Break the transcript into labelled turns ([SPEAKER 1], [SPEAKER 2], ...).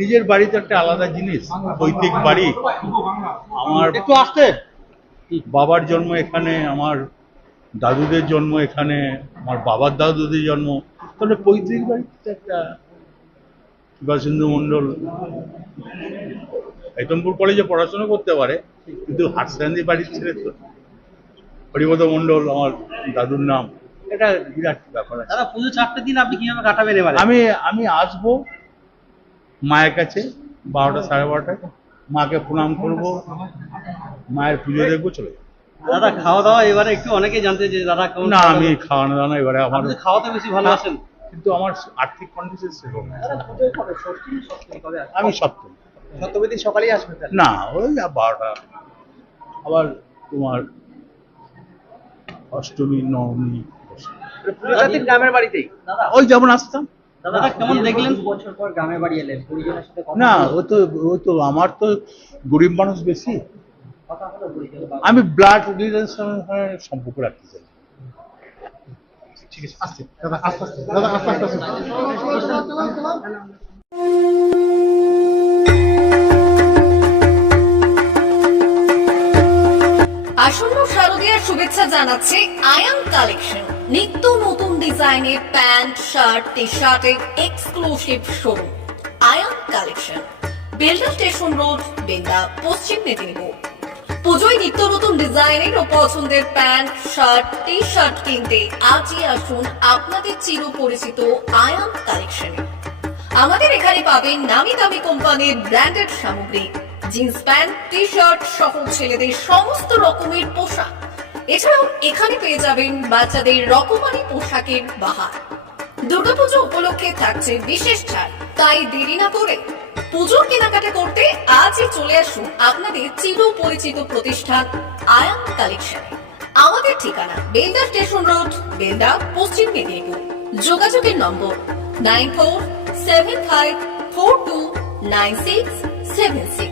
[SPEAKER 1] নিজের বাড়ি তো একটা আলাদা জিনিস পৈতৃক বাড়ি। আমার
[SPEAKER 2] একটু আসতে।
[SPEAKER 1] বাবার জন্ম এখানে আমার দাদুদের জন্ম এখানে আমার বাবার দাদুদের জন্ম। তাহলে পৈতৃক বাড়িতে একটা শিবাসিন্ধু মণ্ডল এতমপুর কলেজে পড়াশোনা করতে পারে কিন্তু হাটসান্দি বাড়ির ছেলে তো হরিপদ মণ্ডল আমার দাদুর নাম। এটা বিরাট ব্যাপার আছে।
[SPEAKER 2] দাদা পুজো চারটে দিন আপনি কীভাবে কাটাবেন এবারে?
[SPEAKER 1] আমি আমি আসব মায়ের কাছে বারোটা সাড়ে বারোটায়। মাকে প্রণাম করব। মায়ের পুজো দেখব চলে
[SPEAKER 2] দাদা খাওয়া দাওয়া এবারে একটু অনেকে জানতে যে দাদা কেমন
[SPEAKER 1] না আমি খাওয়ানো দাওয়ানো এবারে আমার
[SPEAKER 2] আপনি খাওয়াতে বেশি ভালোবাসেন।
[SPEAKER 1] কিন্তু আমার আর্থিক কন্ডিশন সেরকম না। আমি সপ্তম।
[SPEAKER 2] সত্যবিদিন সকালেই আসবেন
[SPEAKER 1] না ওই বারোটা। আবার তোমার অষ্টমী নবমী
[SPEAKER 2] পুজোটা দিন গ্রামের বাড়িতেই।
[SPEAKER 1] ওই যেমন আসতাম।
[SPEAKER 2] কেমন দেখলেন?
[SPEAKER 3] বছর পর গ্রামের বাড়ি এলেন পরিজনের সাথে
[SPEAKER 1] না ও তো ও তো আমার তো গরিব মানুষ বেশি।
[SPEAKER 3] কথা হলো পরিজন বা
[SPEAKER 1] আমি ব্লাড সম্পর্ক রাখতে চাই।
[SPEAKER 4] আসন্ন শারদীয়ার শুভেচ্ছা জানাচ্ছে আয়ান কালেকশন। নিত্য নতুন ডিজাইনের প্যান্ট, শার্ট টি শার্টের exclusive showroom Ayaan collection, Belda station road বেন্দা পশ্চিম মেদিনীপুর। পুজোয় নিত্য নতুন ডিজাইনের ও পছন্দের প্যান্ট, শার্ট টি শার্ট কিনতে আজই আসুন আপনাদের চির পরিচিত আয়ান কালেকশনে। আমাদের এখানে পাবেন নামি দামি কোম্পানির ব্র্যান্ডেড সামগ্রী, জিন্স প্যান্ট টি শার্ট সহ ছেলেদের সমস্ত রকমের পোশাক। এছাড়াও এখানে পেয়ে যাবেন বাচ্চাদের রকমারি পোশাকের বাহার। দুর্গাপুজো উপলক্ষে থাকছে বিশেষ ছাড় তাই দেরি না করে পুজোর কেনাকাটা করতে আজই চলে আসুন আপনাদের চির পরিচিত প্রতিষ্ঠান আয়ান কালেকশনে। আমাদের ঠিকানা বেলদা স্টেশন রোড, বেলদা, পশ্চিম মেদিনীপুর। যোগাযোগের number nine four seven five four two nine six seven six.